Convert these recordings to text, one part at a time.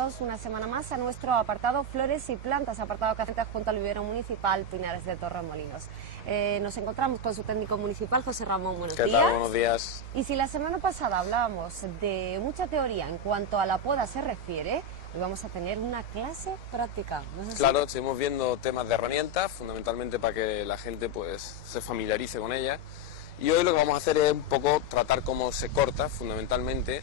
bienvenidos una semana más a nuestro apartado Flores y Plantas, apartado que hacemos junto al vivero municipal Pinares de Torremolinos. Nos encontramos con su técnico municipal, José Ramón. Buenos días. ¿Qué tal? Buenos días. Y si la semana pasada hablábamos de mucha teoría en cuanto a la poda se refiere, hoy vamos a tener una clase práctica. ¿No es así? Claro, estuvimos viendo temas de herramientas, fundamentalmente para que la gente pues se familiarice con ellas. Y hoy lo que vamos a hacer es un poco tratar cómo se corta, fundamentalmente,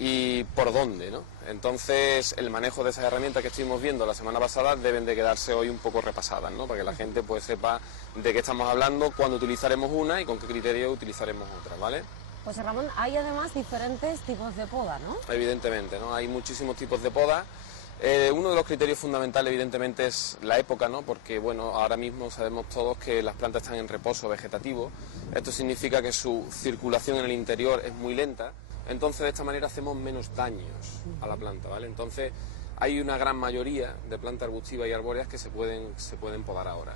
y por dónde, ¿no? Entonces, el manejo de esas herramientas que estuvimos viendo la semana pasada deben de quedarse hoy un poco repasadas, ¿no? Para que la gente pues sepa de qué estamos hablando, cuándo utilizaremos una y con qué criterio utilizaremos otra, ¿vale? José Ramón, hay además diferentes tipos de poda, ¿no? Evidentemente, ¿no? Hay muchísimos tipos de poda. Uno de los criterios fundamentales, evidentemente, es la época, ¿no? Porque, bueno, ahora mismo sabemos todos que las plantas están en reposo vegetativo. Esto significa que su circulación en el interior es muy lenta. Entonces, de esta manera hacemos menos daños a la planta, ¿vale? Entonces, hay una gran mayoría de plantas arbustivas y arbóreas que se pueden podar ahora.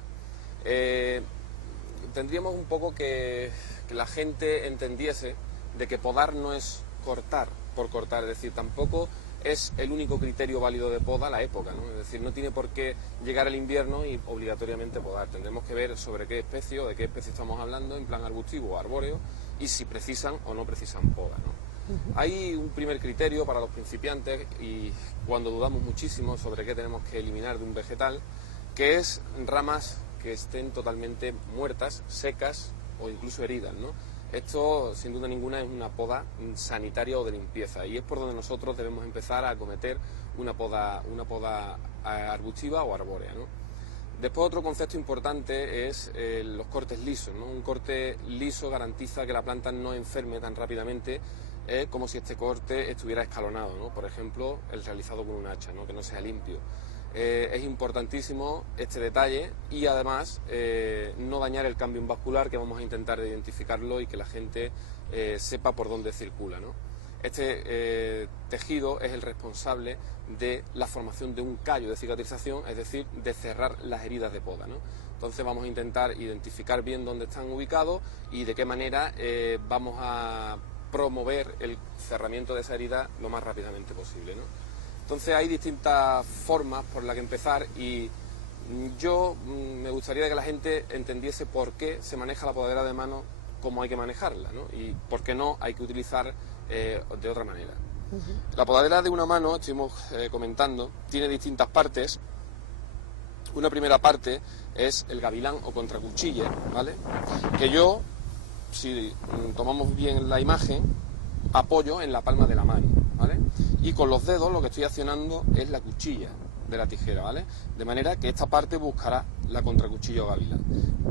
Tendríamos un poco que la gente entendiese de que podar no es cortar por cortar, es decir, tampoco es el único criterio válido de poda la época, ¿no? Es decir, no tiene por qué llegar el invierno y obligatoriamente podar. Tendremos que ver sobre qué especie o de qué especie estamos hablando, en plan arbustivo o arbóreo, y si precisan o no precisan poda, ¿no? Hay un primer criterio para los principiantes y cuando dudamos muchísimo sobre qué tenemos que eliminar de un vegetal, que es ramas que estén totalmente muertas, secas o incluso heridas, ¿no? Esto, sin duda ninguna, es una poda sanitaria o de limpieza y es por donde nosotros debemos empezar a acometer una poda arbustiva o arbórea, ¿no? Después, otro concepto importante es los cortes lisos, ¿no? Un corte liso garantiza que la planta no enferme tan rápidamente como si este corte estuviera escalonado, ¿no? Por ejemplo, el realizado con un hacha, ¿no? Que no sea limpio. Es importantísimo este detalle y además no dañar el cambium vascular, que vamos a intentar identificarlo y que la gente sepa por dónde circula, ¿no? Este tejido es el responsable de la formación de un callo de cicatrización, es decir, de cerrar las heridas de poda, ¿no? Entonces vamos a intentar identificar bien dónde están ubicados y de qué manera vamos a promover el cerramiento de esa herida lo más rápidamente posible, ¿no? Entonces hay distintas formas por las que empezar y yo me gustaría que la gente entendiese por qué se maneja la podadera de mano como hay que manejarla, ¿no? Y por qué no hay que utilizar de otra manera. La podadera de una mano, estuvimos comentando, tiene distintas partes. Una primera parte es el gavilán o contracuchilla, ¿vale? Que yo, si tomamos bien la imagen, apoyo en la palma de la mano, ¿vale? Y con los dedos lo que estoy accionando es la cuchilla de la tijera, ¿vale? De manera que esta parte buscará la contracuchilla o gavilán.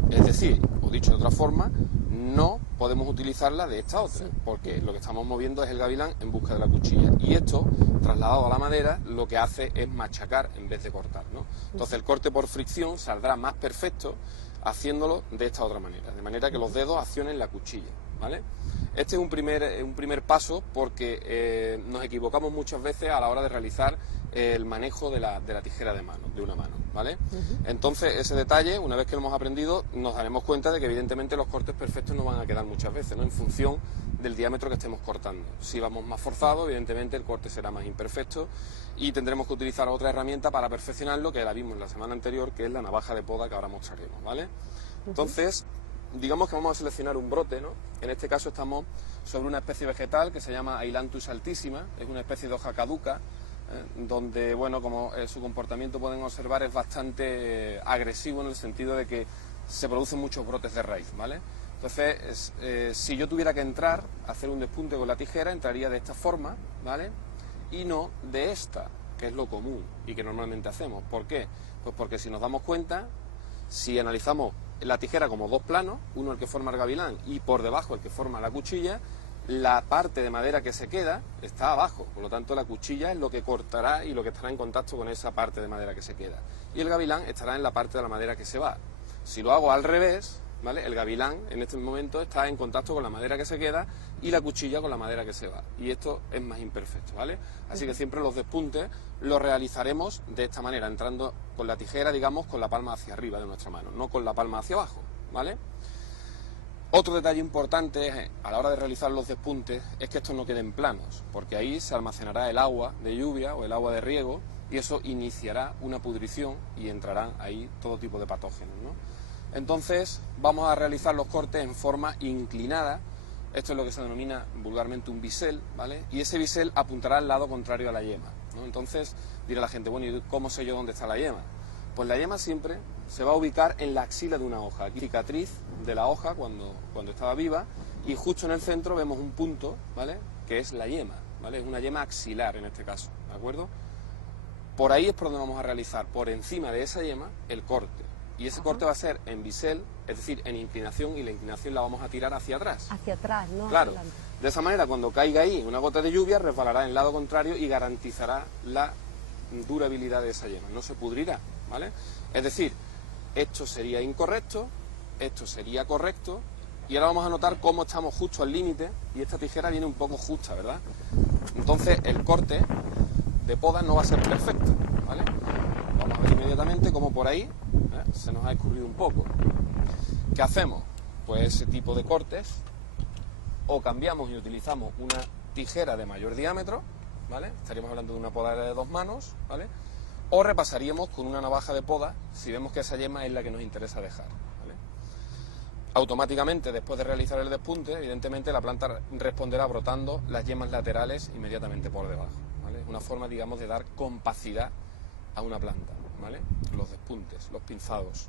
Es decir, o dicho de otra forma, no podemos utilizarla de esta otra, porque lo que estamos moviendo es el gavilán en busca de la cuchilla. Y esto, trasladado a la madera, lo que hace es machacar en vez de cortar, ¿no? Entonces el corte por fricción saldrá más perfecto haciéndolo de esta otra manera, de manera que los dedos accionen la cuchilla, ¿vale? Este es un primer paso porque nos equivocamos muchas veces a la hora de realizar el manejo de la tijera de mano, de una mano, ¿vale? Entonces ese detalle, una vez que lo hemos aprendido, nos daremos cuenta de que evidentemente los cortes perfectos no van a quedar muchas veces, ¿no? En función del diámetro que estemos cortando. Si vamos más forzados, evidentemente el corte será más imperfecto y tendremos que utilizar otra herramienta para perfeccionarlo, que la vimos la semana anterior, que es la navaja de poda que ahora mostraremos, ¿vale? Entonces, digamos que vamos a seleccionar un brote, ¿no? En este caso estamos sobre una especie vegetal que se llama Ailanthus altísima, es una especie de hoja caduca, donde, bueno, como su comportamiento pueden observar es bastante agresivo en el sentido de que se producen muchos brotes de raíz, ¿vale? Entonces, si yo tuviera que entrar, hacer un despunte con la tijera, entraría de esta forma, ¿vale? Y no de esta, que es lo común y que normalmente hacemos. ¿Por qué? Pues porque si nos damos cuenta, si analizamos la tijera como dos planos, uno el que forma el gavilán y por debajo el que forma la cuchilla, la parte de madera que se queda está abajo, por lo tanto la cuchilla es lo que cortará y lo que estará en contacto con esa parte de madera que se queda. Y el gavilán estará en la parte de la madera que se va. Si lo hago al revés, ¿vale? El gavilán en este momento está en contacto con la madera que se queda y la cuchilla con la madera que se va. Y esto es más imperfecto, ¿vale? Así que siempre los despuntes los realizaremos de esta manera, entrando con la tijera, digamos, con la palma hacia arriba de nuestra mano, no con la palma hacia abajo, ¿vale? Otro detalle importante a la hora de realizar los despuntes es que estos no queden planos, porque ahí se almacenará el agua de lluvia o el agua de riego y eso iniciará una pudrición y entrarán ahí todo tipo de patógenos, ¿no? Entonces vamos a realizar los cortes en forma inclinada. Esto es lo que se denomina vulgarmente un bisel, ¿vale? Y ese bisel apuntará al lado contrario a la yema, ¿no? Entonces dirá la gente, bueno, ¿y cómo sé yo dónde está la yema? Pues la yema siempre se va a ubicar en la axila de una hoja, aquí cicatriz de la hoja cuando estaba viva, y justo en el centro vemos un punto, ¿vale? Que es la yema, ¿vale? Es una yema axilar en este caso, ¿de acuerdo? Por ahí es por donde vamos a realizar, por encima de esa yema, el corte. Y ese corte va a ser en bisel, es decir, en inclinación, y la inclinación la vamos a tirar hacia atrás. Hacia atrás, ¿no? Claro. Adelante. De esa manera, cuando caiga ahí una gota de lluvia, resbalará en el lado contrario y garantizará la durabilidad de esa yema. No se pudrirá, ¿vale? Es decir, esto sería incorrecto, esto sería correcto, y ahora vamos a notar cómo estamos justo al límite, y esta tijera viene un poco justa, ¿verdad? Entonces, el corte de poda no va a ser perfecto, ¿vale? Vamos a ver inmediatamente cómo por ahí se nos ha escurrido un poco. ¿Qué hacemos? Pues ese tipo de cortes, o cambiamos y utilizamos una tijera de mayor diámetro, ¿vale? Estaríamos hablando de una podadera de 2 manos, ¿vale? O repasaríamos con una navaja de poda si vemos que esa yema es la que nos interesa dejar, ¿vale? Automáticamente, después de realizar el despunte, evidentemente la planta responderá brotando las yemas laterales inmediatamente por debajo, ¿vale? Es una forma, digamos, de dar compacidad a una planta, ¿vale? Los despuntes, los pinzados.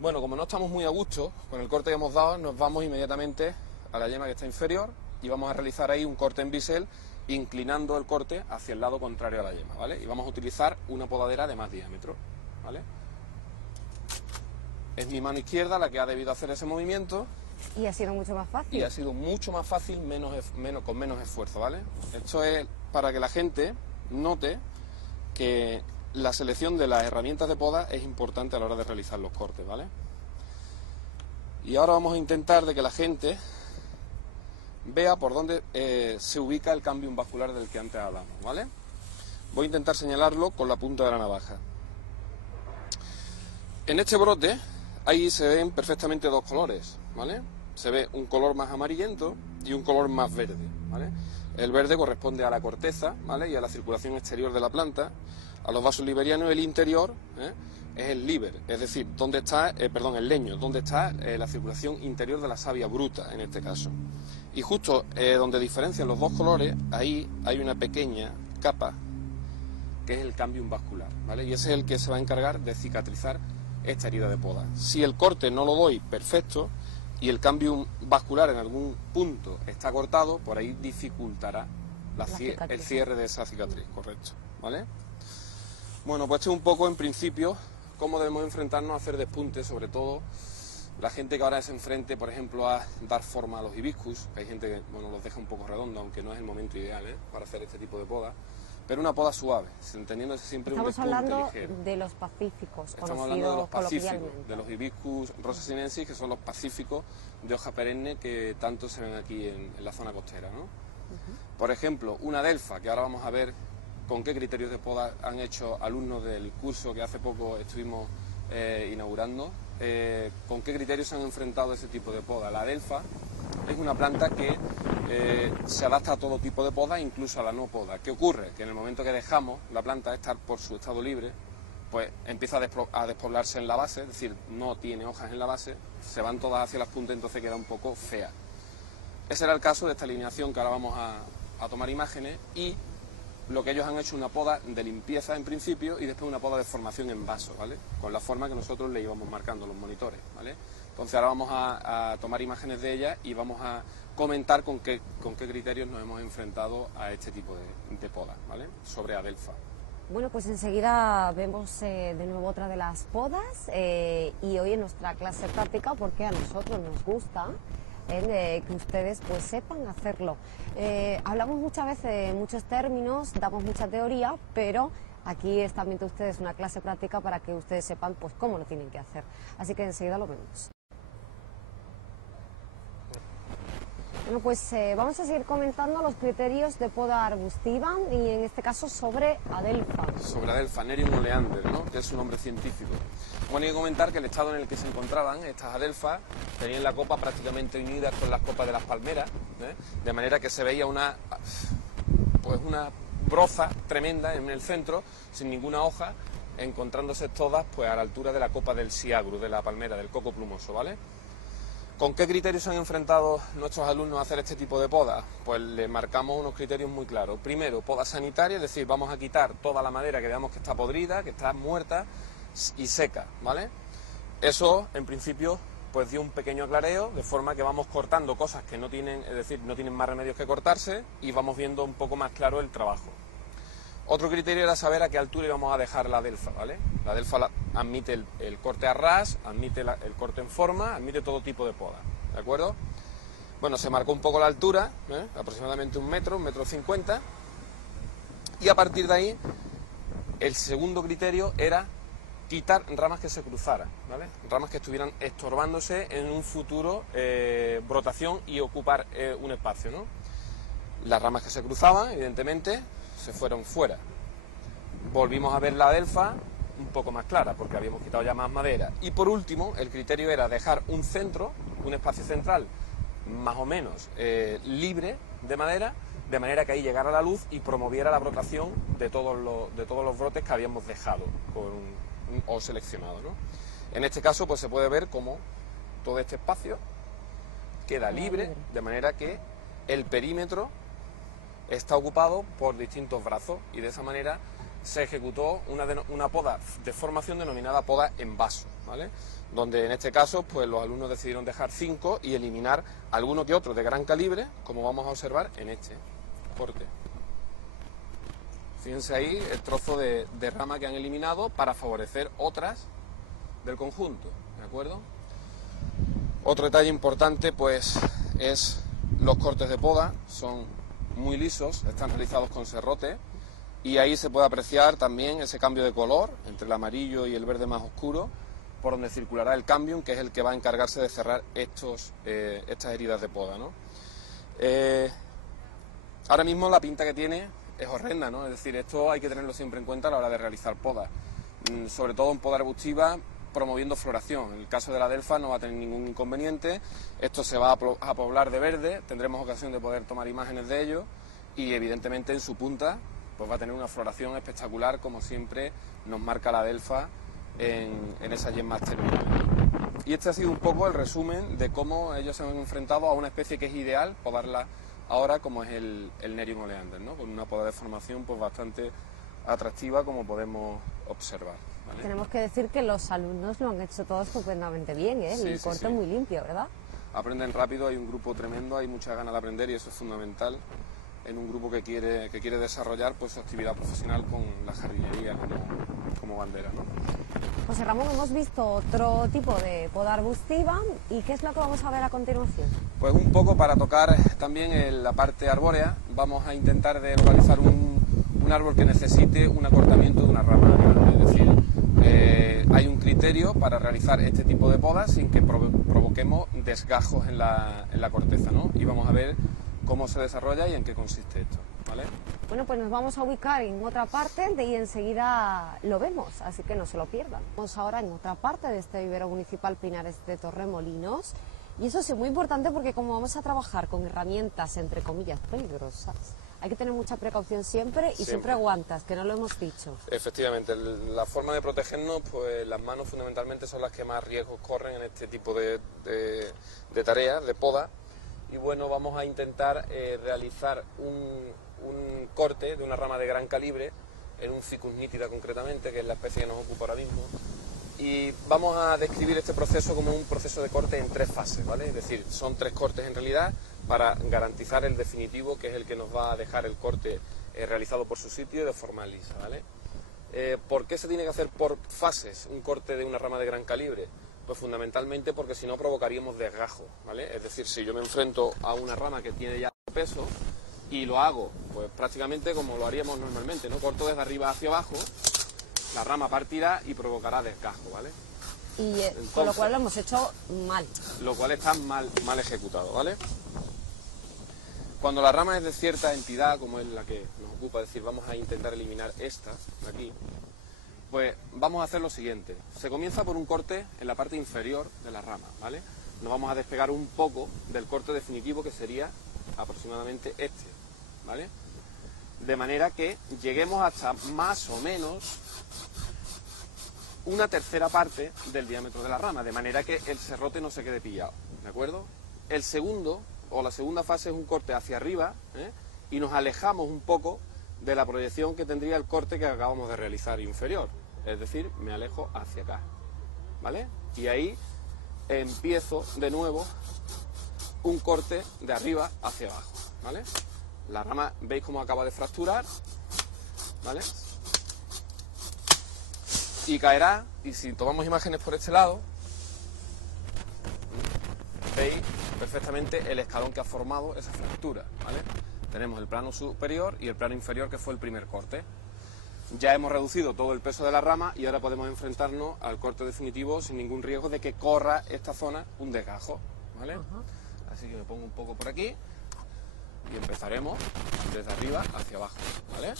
Bueno, como no estamos muy a gusto con el corte que hemos dado, nos vamos inmediatamente a la yema que está inferior y vamos a realizar ahí un corte en bisel, inclinando el corte hacia el lado contrario a la yema, ¿vale? Y vamos a utilizar una podadera de más diámetro, ¿vale? Es mi mano izquierda la que ha debido hacer ese movimiento. Y ha sido mucho más fácil. Y ha sido mucho más fácil, con menos esfuerzo, ¿vale? Esto es para que la gente note que la selección de las herramientas de poda es importante a la hora de realizar los cortes, ¿vale? Y ahora vamos a intentar de que la gente vea por dónde se ubica el cambium vascular del que antes hablamos, ¿vale? Voy a intentar señalarlo con la punta de la navaja. En este brote, ahí se ven perfectamente dos colores, ¿vale? Se ve un color más amarillento y un color más verde, ¿vale? El verde corresponde a la corteza, ¿vale? Y a la circulación exterior de la planta. A los vasos liberianos, el interior es el liber, es decir, ¿dónde está, el leño? ¿Dónde está la circulación interior de la savia bruta, en este caso? Y justo donde diferencian los dos colores, ahí hay una pequeña capa, que es el cambium vascular, ¿vale? Y ese es el que se va a encargar de cicatrizar esta herida de poda. Si el corte no lo doy perfecto y el cambium vascular en algún punto está cortado, por ahí dificultará el cierre de esa cicatriz, correcto, ¿vale? Bueno, pues este es un poco, en principio, cómo debemos enfrentarnos a hacer despuntes, sobre todo la gente que ahora se enfrente, por ejemplo, a dar forma a los hibiscus, que hay gente que, bueno, los deja un poco redondos, aunque no es el momento ideal, para hacer este tipo de poda, pero una poda suave, entendiéndose siempre un despunte ligero. Estamos hablando de los pacíficos, Estamos hablando de los pacíficos, de los hibiscus rosa sinensis, que son los pacíficos de hoja perenne que tanto se ven aquí en la zona costera, ¿no? Por ejemplo, una adelfa, que ahora vamos a ver con qué criterios de poda han hecho alumnos del curso que hace poco estuvimos inaugurando, con qué criterios se han enfrentado a ese tipo de poda. La adelfa es una planta que se adapta a todo tipo de poda, incluso a la no poda. ¿Qué ocurre? Que en el momento que dejamos la planta estar por su estado libre, pues empieza a despoblarse en la base, es decir, no tiene hojas en la base, se van todas hacia las puntas, entonces queda un poco fea. Ese era el caso de esta alineación que ahora vamos a tomar imágenes, y lo que ellos han hecho una poda de limpieza en principio y después una poda de formación en vaso, ¿vale? Con la forma que nosotros le íbamos marcando los monitores, ¿vale? Entonces ahora vamos a tomar imágenes de ellas y vamos a comentar con qué criterios nos hemos enfrentado a este tipo de poda, ¿vale? Sobre adelfa. Bueno, pues enseguida vemos de nuevo otra de las podas y hoy en nuestra clase práctica, porque a nosotros nos gusta que ustedes pues sepan hacerlo. Hablamos muchas veces muchos términos, damos mucha teoría, pero aquí es también de ustedes una clase práctica para que ustedes sepan pues cómo lo tienen que hacer. Así que enseguida lo vemos. Bueno, pues vamos a seguir comentando los criterios de poda arbustiva y en este caso sobre Adelpha. Sobre Adelpha, Nerium oleander, ¿no?, que es su nombre científico. Bueno, hay que comentar que el estado en el que se encontraban estas Adelpha tenían la copa prácticamente unida con las copas de las palmeras, de manera que se veía una broza tremenda en el centro, sin ninguna hoja, encontrándose todas pues a la altura de la copa del siagru, de la palmera, del coco plumoso, ¿vale? ¿Con qué criterios se han enfrentado nuestros alumnos a hacer este tipo de poda? Pues le marcamos unos criterios muy claros. Primero, poda sanitaria, es decir, vamos a quitar toda la madera que veamos que está podrida, que está muerta y seca, ¿vale? Eso, en principio, pues dio un pequeño aclareo, de forma que vamos cortando cosas que no tienen, es decir, no tienen más remedios que cortarse, y vamos viendo un poco más claro el trabajo. Otro criterio era saber a qué altura íbamos a dejar la Adelpha, ¿vale? La Adelpha admite el corte a ras, admite el corte en forma, admite todo tipo de poda, ¿de acuerdo? Bueno, se marcó un poco la altura, aproximadamente 1 metro, 1,50 m, y a partir de ahí, el segundo criterio era quitar ramas que se cruzaran, ¿vale? Ramas que estuvieran estorbándose en un futuro brotación y ocupar un espacio, ¿no? Las ramas que se cruzaban, evidentemente, se fueron fuera. Volvimos a ver la Adelpha un poco más clara, porque habíamos quitado ya más madera. Y por último, el criterio era dejar un centro, un espacio central, más o menos libre de madera, de manera que ahí llegara la luz y promoviera la brotación de todos los brotes que habíamos dejado o seleccionado, ¿no? En este caso, pues se puede ver cómo todo este espacio queda libre, de manera que el perímetro está ocupado por distintos brazos, y de esa manera se ejecutó una poda de formación denominada poda en vaso, ¿vale? Donde en este caso pues los alumnos decidieron dejar 5 y eliminar alguno que otro de gran calibre, como vamos a observar en este corte. Fíjense ahí el trozo de rama que han eliminado para favorecer otras del conjunto, ¿de acuerdo? Otro detalle importante pues es los cortes de poda, son muy lisos, están realizados con serrote, y ahí se puede apreciar también ese cambio de color entre el amarillo y el verde más oscuro, por donde circulará el cambium, que es el que va a encargarse de cerrar estas heridas de poda, ¿no? Ahora mismo la pinta que tiene es horrenda, ¿no? Es decir, esto hay que tenerlo siempre en cuenta a la hora de realizar podas, sobre todo en poda arbustiva, promoviendo floración. En el caso de la Adelpha no va a tener ningún inconveniente, esto se va a poblar de verde, tendremos ocasión de poder tomar imágenes de ello, y evidentemente en su punta pues va a tener una floración espectacular, como siempre nos marca la Adelpha en esas yemas terminales. Y este ha sido un poco el resumen de cómo ellos se han enfrentado a una especie que es ideal podarla ahora, como es el Nerium oleander, ¿no? Con una poda de formación pues bastante atractiva, como podemos observar, ¿vale? Tenemos que decir que los alumnos lo han hecho todo estupendamente bien, ¿eh? Sí, El corte muy limpio, ¿verdad? Aprenden rápido, hay un grupo tremendo, hay muchas ganas de aprender, y eso es fundamental en un grupo que quiere desarrollar pues su actividad profesional con la jardinería como bandera, ¿no? José Ramón, hemos visto otro tipo de poda arbustiva, ¿y qué es lo que vamos a ver a continuación? Pues un poco para tocar también en la parte arbórea, vamos a intentar de localizar un árbol que necesite un acortamiento de una rama grande, es decir, hay un criterio para realizar este tipo de podas sin que provoquemos desgajos en la corteza, ¿no? Y vamos a ver cómo se desarrolla y en qué consiste esto, ¿vale? Bueno, pues nos vamos a ubicar en otra parte y enseguida lo vemos, así que no se lo pierdan. Vamos ahora en otra parte de este vivero municipal Pinares de Torremolinos, y eso sí, muy importante, porque como vamos a trabajar con herramientas, entre comillas, peligrosas, hay que tener mucha precaución siempre y siempre guantes, que no lo hemos dicho. Efectivamente, la forma de protegernos, pues las manos fundamentalmente son las que más riesgos corren en este tipo de tareas, de poda. Y bueno, vamos a intentar realizar un corte de una rama de gran calibre, en un Ficus nítida concretamente, que es la especie que nos ocupa ahora mismo. Y vamos a describir este proceso como un proceso de corte en 3 fases, ¿vale? Es decir, son 3 cortes en realidad, para garantizar el definitivo, que es el que nos va a dejar el corte realizado por su sitio y de forma lisa, ¿vale? ¿Por qué se tiene que hacer por fases un corte de una rama de gran calibre? Pues fundamentalmente porque si no provocaríamos desgajo, ¿vale? Es decir, si yo me enfrento a una rama que tiene ya peso y lo hago pues prácticamente como lo haríamos normalmente, ¿no? Corto desde arriba hacia abajo, la rama partirá y provocará desgajo, ¿vale? Y Entonces, con lo cual lo hemos hecho mal. Lo cual está mal ejecutado, ¿vale? Cuando la rama es de cierta entidad, como es la que nos ocupa, es decir, vamos a intentar eliminar esta de aquí, pues vamos a hacer lo siguiente. Se comienza por un corte en la parte inferior de la rama, ¿vale? Nos vamos a despegar un poco del corte definitivo, que sería aproximadamente este, ¿vale? De manera que lleguemos hasta más o menos una tercera parte del diámetro de la rama, de manera que el serrote no se quede pillado, ¿de acuerdo? El segundo, o la segunda fase, es un corte hacia arriba, y nos alejamos un poco de la proyección que tendría el corte que acabamos de realizar inferior, es decir, me alejo hacia acá, ¿vale? Y ahí empiezo de nuevo un corte de arriba hacia abajo, ¿vale? La rama, veis cómo acaba de fracturar, ¿vale? Y caerá, y si tomamos imágenes por este lado, veis perfectamente el escalón que ha formado esa fractura, ¿vale? Tenemos el plano superior y el plano inferior, que fue el primer corte. Ya hemos reducido todo el peso de la rama y ahora podemos enfrentarnos al corte definitivo sin ningún riesgo de que corra esta zona un desgajo, ¿vale? Así que me pongo un poco por aquí y empezaremos desde arriba hacia abajo, ¿vale?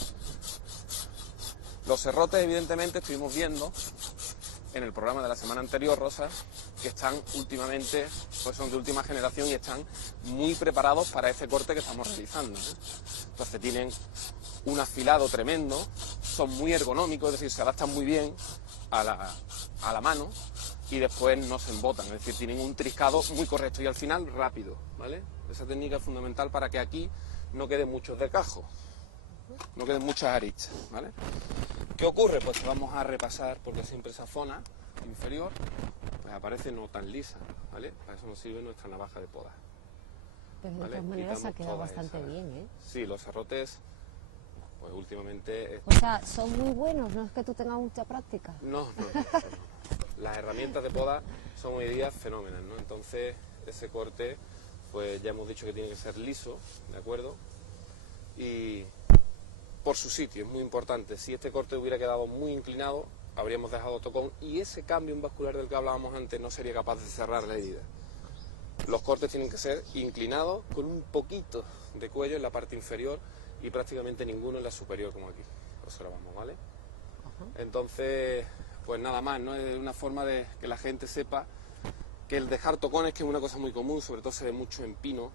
Los serrotes, evidentemente, estuvimos viendo en el programa de la semana anterior, Rosa, que están últimamente, pues son de última generación y están muy preparados para este corte que estamos realizando, ¿no? Entonces tienen un afilado tremendo, son muy ergonómicos, es decir, se adaptan muy bien a la mano y después no se embotan, es decir, tienen un triscado muy correcto y al final rápido, ¿vale? Esa técnica es fundamental para que aquí no queden muchos desgajos, no queden muchas aristas, ¿vale? ¿Qué ocurre? Pues vamos a repasar, porque siempre esa zona inferior pues aparece no tan lisa, ¿vale? Para eso nos sirve nuestra navaja de poda. Pero de ¿vale? todas maneras ha Quitamos quedado toda bastante esa. bien, ¿eh? Sí, los serrotes, pues últimamente... O sea, son muy buenos, no es que tú tengas mucha práctica. No. Las herramientas de poda son hoy día fenómenas, ¿no? Entonces, ese corte, pues ya hemos dicho que tiene que ser liso, ¿de acuerdo? Y por su sitio, es muy importante. Si este corte hubiera quedado muy inclinado, habríamos dejado tocón y ese cambio en vascular del que hablábamos antes no sería capaz de cerrar la herida. Los cortes tienen que ser inclinados con un poquito de cuello en la parte inferior y prácticamente ninguno en la superior, como aquí observamos, ¿vale? Entonces, pues nada más, ¿no? Es una forma de que la gente sepa que el dejar tocones, que es una cosa muy común, sobre todo se ve mucho en pino,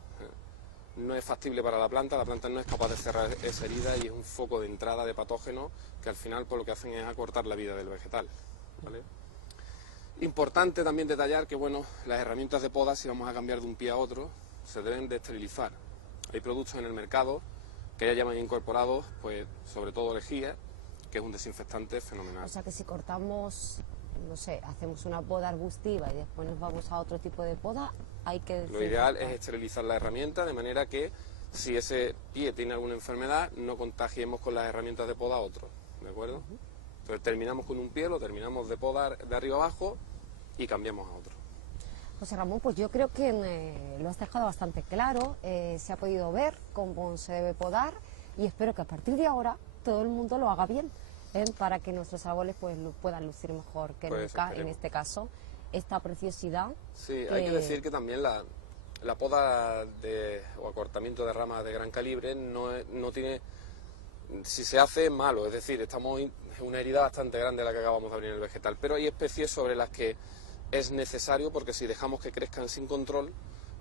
no es factible para la planta no es capaz de cerrar esa herida y es un foco de entrada de patógenos que al final pues lo que hacen es acortar la vida del vegetal, ¿vale? Importante también detallar que, bueno, las herramientas de poda, si vamos a cambiar de un pie a otro, se deben de esterilizar. Hay productos en el mercado que ya llevan incorporados, pues, sobre todo lejía, que es un desinfectante fenomenal. O sea que si cortamos, no sé, hacemos una poda arbustiva y después nos vamos a otro tipo de poda, hay que... Lo ideal es esterilizar la herramienta de manera que si ese pie tiene alguna enfermedad, no contagiemos con las herramientas de poda a otro, ¿de acuerdo? Entonces terminamos con un pie, lo terminamos de podar de arriba abajo y cambiamos a otro. José Ramón, pues yo creo que lo has dejado bastante claro, se ha podido ver cómo se debe podar y espero que a partir de ahora todo el mundo lo haga bien, para que nuestros árboles pues puedan lucir mejor que Pues nunca, esperemos. En este caso, esta preciosidad. Sí, hay que decir que también la poda o acortamiento de ramas de gran calibre no tiene... Si se hace, malo, es decir, estamos en una herida bastante grande la que acabamos de abrir en el vegetal, pero hay especies sobre las que es necesario, porque si dejamos que crezcan sin control,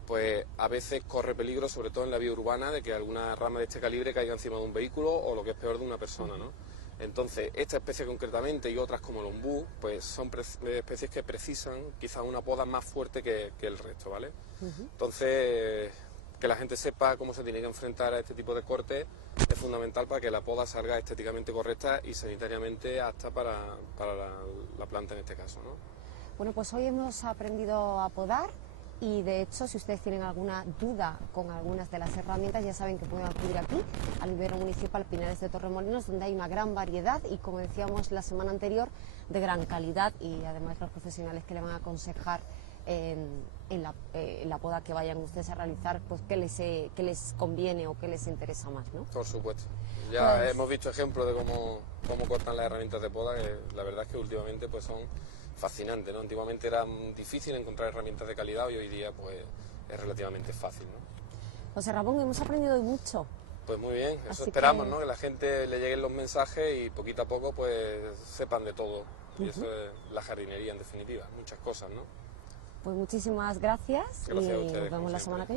pues a veces corre peligro, sobre todo en la vía urbana, de que alguna rama de este calibre caiga encima de un vehículo o lo que es peor, de una persona, ¿no? Entonces, esta especie concretamente y otras como el ombú, pues son especies que precisan quizás una poda más fuerte que el resto, ¿vale? Entonces, que la gente sepa cómo se tiene que enfrentar a este tipo de cortes es fundamental para que la poda salga estéticamente correcta y sanitariamente apta para la planta en este caso, ¿no? Bueno, pues hoy hemos aprendido a podar y de hecho si ustedes tienen alguna duda con algunas de las herramientas ya saben que pueden acudir aquí al vivero municipal Pinares de Torremolinos, donde hay una gran variedad y, como decíamos la semana anterior, de gran calidad, y además los profesionales que le van a aconsejar en la poda que vayan ustedes a realizar, pues qué les conviene o qué les interesa más, ¿no? Por supuesto. Ya Pues hemos visto ejemplos de cómo cortan las herramientas de poda, que la verdad es que últimamente pues son fascinantes, ¿no? Antiguamente era difícil encontrar herramientas de calidad y hoy día pues es relativamente fácil, ¿no? José Ramón, hemos aprendido hoy mucho. Pues muy bien, eso Así esperamos, que- ¿no? Que la gente le lleguen los mensajes y poquito a poco pues sepan de todo. Y eso es la jardinería en definitiva, muchas cosas, ¿no? Pues muchísimas gracias, Gracias a y ustedes, nos vemos como la siempre. semana que viene.